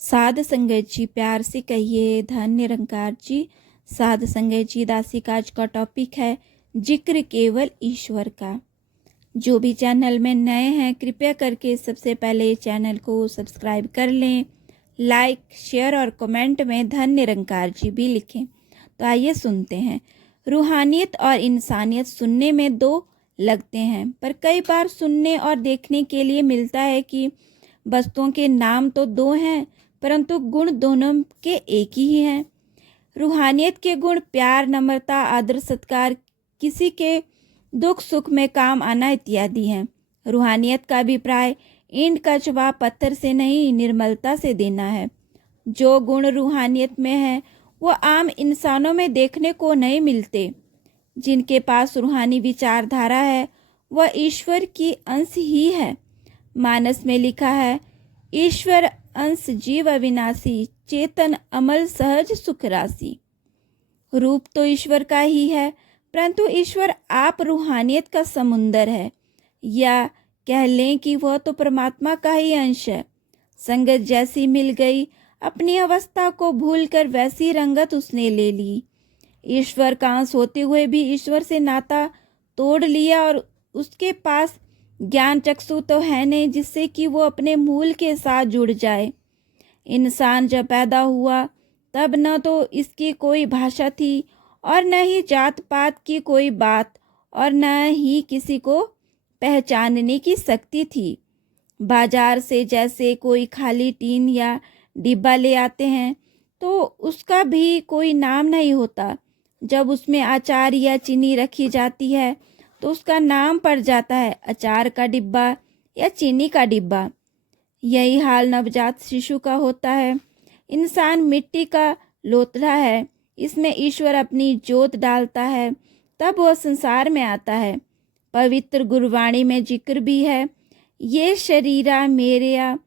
साध संगत जी प्यार से कहिए धन निरंकार जी। साध संगत जी दासी का आज का टॉपिक है जिक्र केवल ईश्वर का। जो भी चैनल में नए हैं कृपया करके सबसे पहले चैनल को सब्सक्राइब कर लें, लाइक शेयर और कमेंट में धन निरंकार जी भी लिखें। तो आइए सुनते हैं। रूहानियत और इंसानियत सुनने में दो लगते हैं, पर कई बार सुनने और देखने के लिए मिलता है कि वस्तुओं के नाम तो दो हैं परंतु गुण दोनों के एक ही हैं। रूहानियत के गुण प्यार, नम्रता, आदर, सत्कार, किसी के दुख सुख में काम आना इत्यादि हैं। रूहानियत का अभिप्राय ईंट का जवाब पत्थर से नहीं निर्मलता से देना है। जो गुण रूहानियत में है वो आम इंसानों में देखने को नहीं मिलते। जिनके पास रूहानी विचारधारा है वह ईश्वर की अंश ही है। मानस में लिखा है, ईश्वर अंश जीव अविनाशी, चेतन अमल सहज सुख राशि। रूप तो ईश्वर का ही है परंतु ईश्वर आप रूहानियत का समुंदर है, या कह लें कि वह तो परमात्मा का ही अंश है। संगत जैसी मिल गई, अपनी अवस्था को भूलकर वैसी रंगत उसने ले ली। ईश्वर का अंश होते हुए भी ईश्वर से नाता तोड़ लिया और उसके पास ज्ञान चक्षु तो है नहीं जिससे कि वो अपने मूल के साथ जुड़ जाए। इंसान जब पैदा हुआ तब न तो इसकी कोई भाषा थी और न ही जात पात की कोई बात और न ही किसी को पहचानने की शक्ति थी। बाजार से जैसे कोई खाली टीन या डिब्बा ले आते हैं तो उसका भी कोई नाम नहीं होता। जब उसमें अचार या चीनी रखी जाती है तो उसका नाम पड़ जाता है अचार का डिब्बा या चीनी का डिब्बा। यही हाल नवजात शिशु का होता है। इंसान मिट्टी का लोथड़ा है, इसमें ईश्वर अपनी जोत डालता है तब वह संसार में आता है। पवित्र गुरबाणी में जिक्र भी है, ये शरीरा मेरेया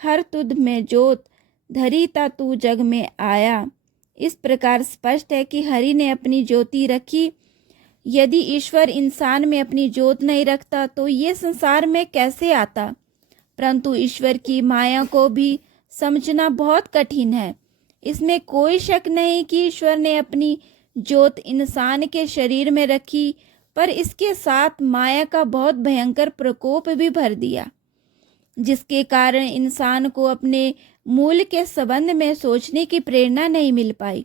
हर तुध में जोत धरी ता तू जग में आया। इस प्रकार स्पष्ट है कि हरि ने अपनी ज्योति रखी। यदि ईश्वर इंसान में अपनी ज्योत नहीं रखता तो ये संसार में कैसे आता। परंतु ईश्वर की माया को भी समझना बहुत कठिन है। इसमें कोई शक नहीं कि ईश्वर ने अपनी ज्योत इंसान के शरीर में रखी, पर इसके साथ माया का बहुत भयंकर प्रकोप भी भर दिया, जिसके कारण इंसान को अपने मूल के संबंध में सोचने की प्रेरणा नहीं मिल पाई।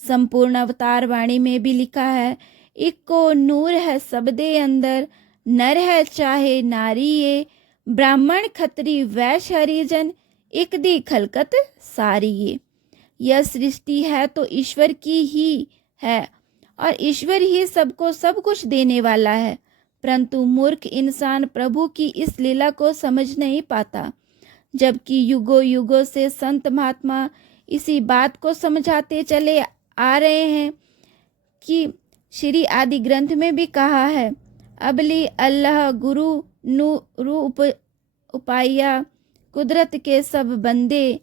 संपूर्ण अवतार वाणी में भी लिखा है, इको नूर है सबदे अंदर, नर है चाहे नारी ये, ब्राह्मण खत्री वैश्य हरिजन, एक दी खलकत सारी ये। यह सृष्टि है तो ईश्वर की ही है और ईश्वर ही सबको सब कुछ देने वाला है, परंतु मूर्ख इंसान प्रभु की इस लीला को समझ नहीं पाता। जबकि युगों युगों से संत महात्मा इसी बात को समझाते चले आ रहे हैं कि श्री आदि ग्रंथ में भी कहा है, अबली अल्लाह गुरु नूरू उपाया, कुदरत के सब बंदे,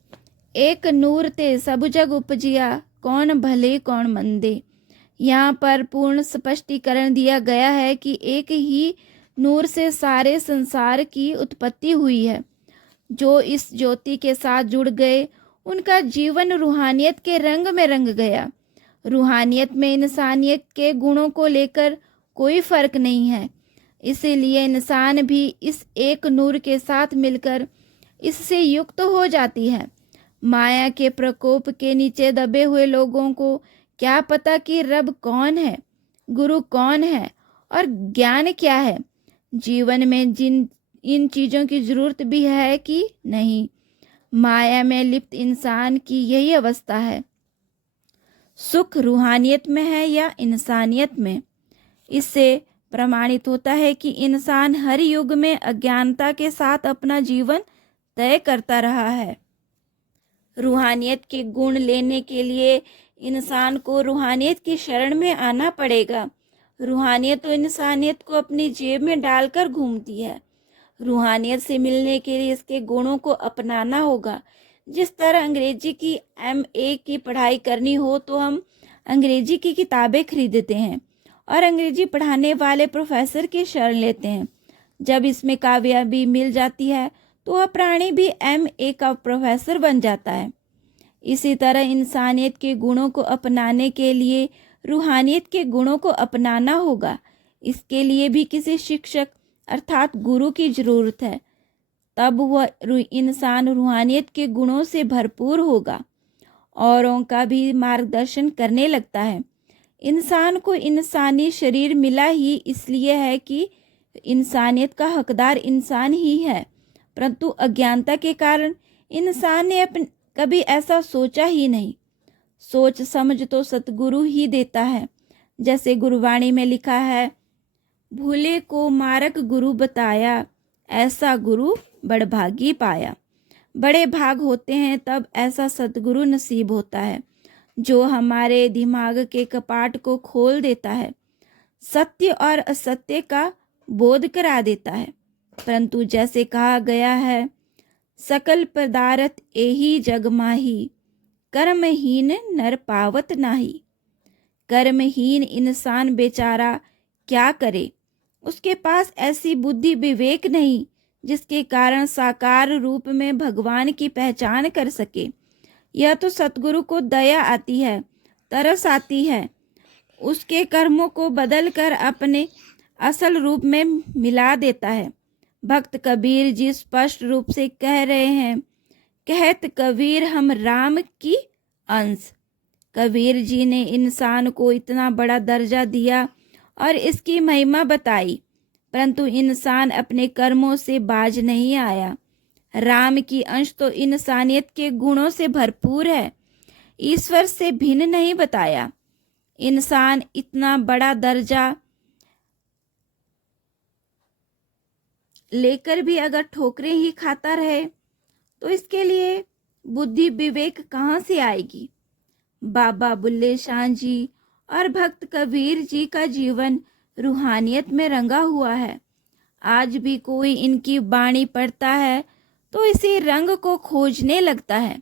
एक नूर ते सब जग उपजिया, कौन भले कौन मंदे। यहाँ पर पूर्ण स्पष्टीकरण दिया गया है कि एक ही नूर से सारे संसार की उत्पत्ति हुई है। जो इस ज्योति के साथ जुड़ गए उनका जीवन रूहानियत के रंग में रंग गया। रूहानियत में इंसानियत के गुणों को लेकर कोई फर्क नहीं है, इसीलिए इंसान भी इस एक नूर के साथ मिलकर इससे युक्त हो जाती है। माया के प्रकोप के नीचे दबे हुए लोगों को क्या पता कि रब कौन है, गुरु कौन है और ज्ञान क्या है। जीवन में इन चीज़ों की जरूरत भी है कि नहीं। माया में लिप्त इंसान की यही अवस्था है। सुख रूहानियत में है या इंसानियत में। इससे प्रमाणित होता है कि इंसान हर युग में अज्ञानता के साथ अपना जीवन तय करता रहा है। रूहानियत के गुण लेने के लिए इंसान को रूहानियत की शरण में आना पड़ेगा। रूहानियत तो इंसानियत को अपनी जेब में डालकर घूमती है। रूहानियत से मिलने के लिए इसके गुणों को अपनाना होगा। जिस तरह अंग्रेजी की MA की पढ़ाई करनी हो तो हम अंग्रेजी की किताबें खरीदते हैं और अंग्रेजी पढ़ाने वाले प्रोफेसर की शरण लेते हैं। जब इसमें कामयाबी मिल जाती है तो वह प्राणी भी MA का प्रोफेसर बन जाता है। इसी तरह इंसानियत के गुणों को अपनाने के लिए रूहानियत के गुणों को अपनाना होगा। इसके लिए भी किसी शिक्षक अर्थात गुरु की ज़रूरत है। तब वह इंसान रूहानियत के गुणों से भरपूर होगा, औरों का भी मार्गदर्शन करने लगता है। इंसान को इंसानी शरीर मिला ही इसलिए है कि इंसानियत का हकदार इंसान ही है, परंतु अज्ञानता के कारण इंसान ने कभी ऐसा सोचा ही नहीं। सोच समझ तो सतगुरु ही देता है। जैसे गुरुवाणी में लिखा है, भूले को मार्ग गुरु बताया, ऐसा गुरु बड़भागी पाया। बड़े भाग होते हैं तब ऐसा सतगुरु नसीब होता है, जो हमारे दिमाग के कपाट को खोल देता है, सत्य और असत्य का बोध करा देता है। परंतु जैसे कहा गया है, सकल पदार्थ एही जग माही, कर्महीन नर पावत नाही। कर्महीन इंसान बेचारा क्या करे? उसके पास ऐसी बुद्धि विवेक नहीं जिसके कारण साकार रूप में भगवान की पहचान कर सके। यह तो सतगुरु को दया आती है, तरस आती है, उसके कर्मों को बदलकर अपने असल रूप में मिला देता है। भक्त कबीर जी स्पष्ट रूप से कह रहे हैं, कहत कबीर हम राम की अंश। कबीर जी ने इंसान को इतना बड़ा दर्जा दिया और इसकी महिमा बताई, परंतु इंसान अपने कर्मों से बाज नहीं आया। राम की अंश तो इंसानियत के गुणों से भरपूर है, ईश्वर से भिन्न नहीं बताया। इंसान इतना बड़ा दर्जा लेकर भी अगर ठोकरें ही खाता रहे तो इसके लिए बुद्धि विवेक कहाँ से आएगी? बाबा बुल्ले शाह जी और भक्त कबीर जी का जीवन रूहानियत में रंगा हुआ है। आज भी कोई इनकी बाणी पढ़ता है तो इसी रंग को खोजने लगता है।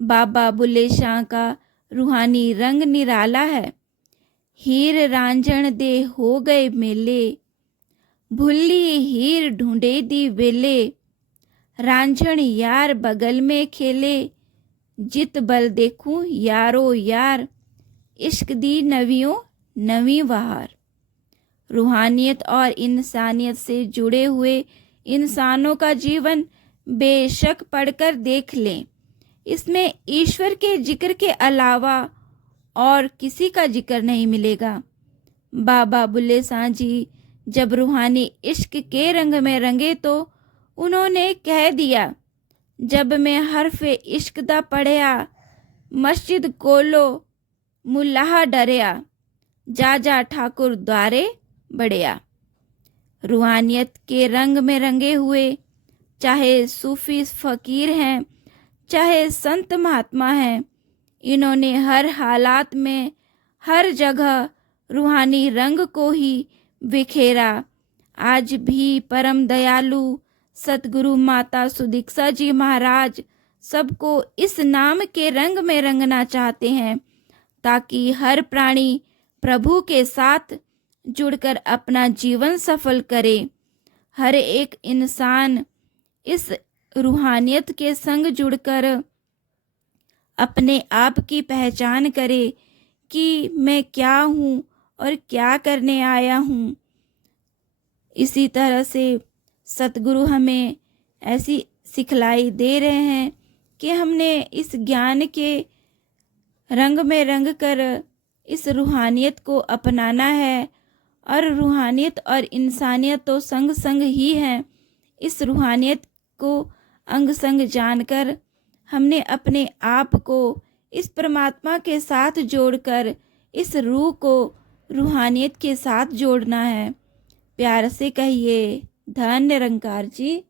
बाबा बुल्ले शाह का रूहानी रंग निराला है। हीर रांझण दे हो गए मेले, भुल्ली हीर ढूंढे दी वेले। रांझण यार बगल में खेले, जित बल देखूं यारो यार। इश्क दी नवियों नवी बहार। रूहानियत और इंसानियत से जुड़े हुए इंसानों का जीवन बेशक पढ़कर देख लें। इसमें ईश्वर के जिक्र के अलावा और किसी का जिक्र नहीं मिलेगा। बाबा बुल्ले शाह जी जब रूहानी इश्क के रंग में रंगे तो उन्होंने कह दिया, जब मैं हरफे इश्क दा पढ़िया, मस्जिद कोलो मुल्लाह डरिया, जा जा ठाकुर द्वारे बढ़िया। रूहानियत के रंग में रंगे हुए चाहे सूफी फकीर हैं, चाहे संत महात्मा हैं, इन्होंने हर हालात में हर जगह रूहानी रंग को ही बिखेरा। आज भी परम दयालु सतगुरु माता सुदीक्षा जी महाराज सबको इस नाम के रंग में रंगना चाहते हैं, ताकि हर प्राणी प्रभु के साथ जुड़कर अपना जीवन सफल करे। हर एक इंसान इस रूहानियत के संग जुड़कर अपने आप की पहचान करे कि मैं क्या हूँ और क्या करने आया हूँ। इसी तरह से सतगुरु हमें ऐसी सिखलाई दे रहे हैं कि हमने इस ज्ञान के रंग में रंग कर इस रूहानियत को अपनाना है। और रूहानियत और इंसानियत तो संग संग ही हैं। इस रूहानियत को अंग संग जानकर हमने अपने आप को इस परमात्मा के साथ जोड़कर इस रूह को रूहानियत के साथ जोड़ना है। प्यार से कहिए, धन निरंकार जी,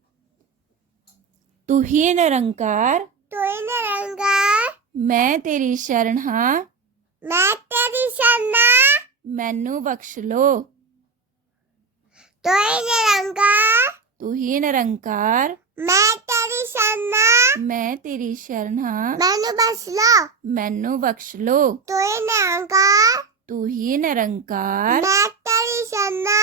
तू ही निरंकार, तू ही निरंकार, मैं तेरी शरण हाँ, मैं तेरी शरणा, मैनू बख्श लो। तू ही निरंकार, तू ही निरंकार, मैं तेरी शरणा, मैं तेरी शरण हाँ, मैनू बख्श लो। मैनू बख्श लो। तू ही निरंकार, तू ही निरंकार, मैं तेरी तेरी शरणा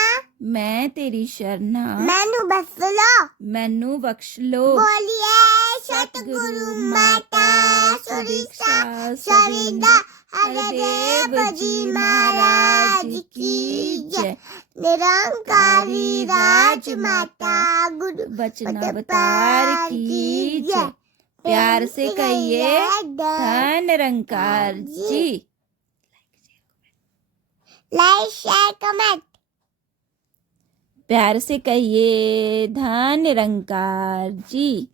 मैं तेरी शरणा मैनू बस लो मैनू बख्श लो। बोलिए सतगुरु माता सुरीक्षा सविंदा हरदेव जी महाराज की जय। निरंकारी राजमाता गुरु वचन अवतार की जय। प्यार से कहिए Dhan Nirankar ji. Like share comment. प्यार से कहिए धन निरंकार जी।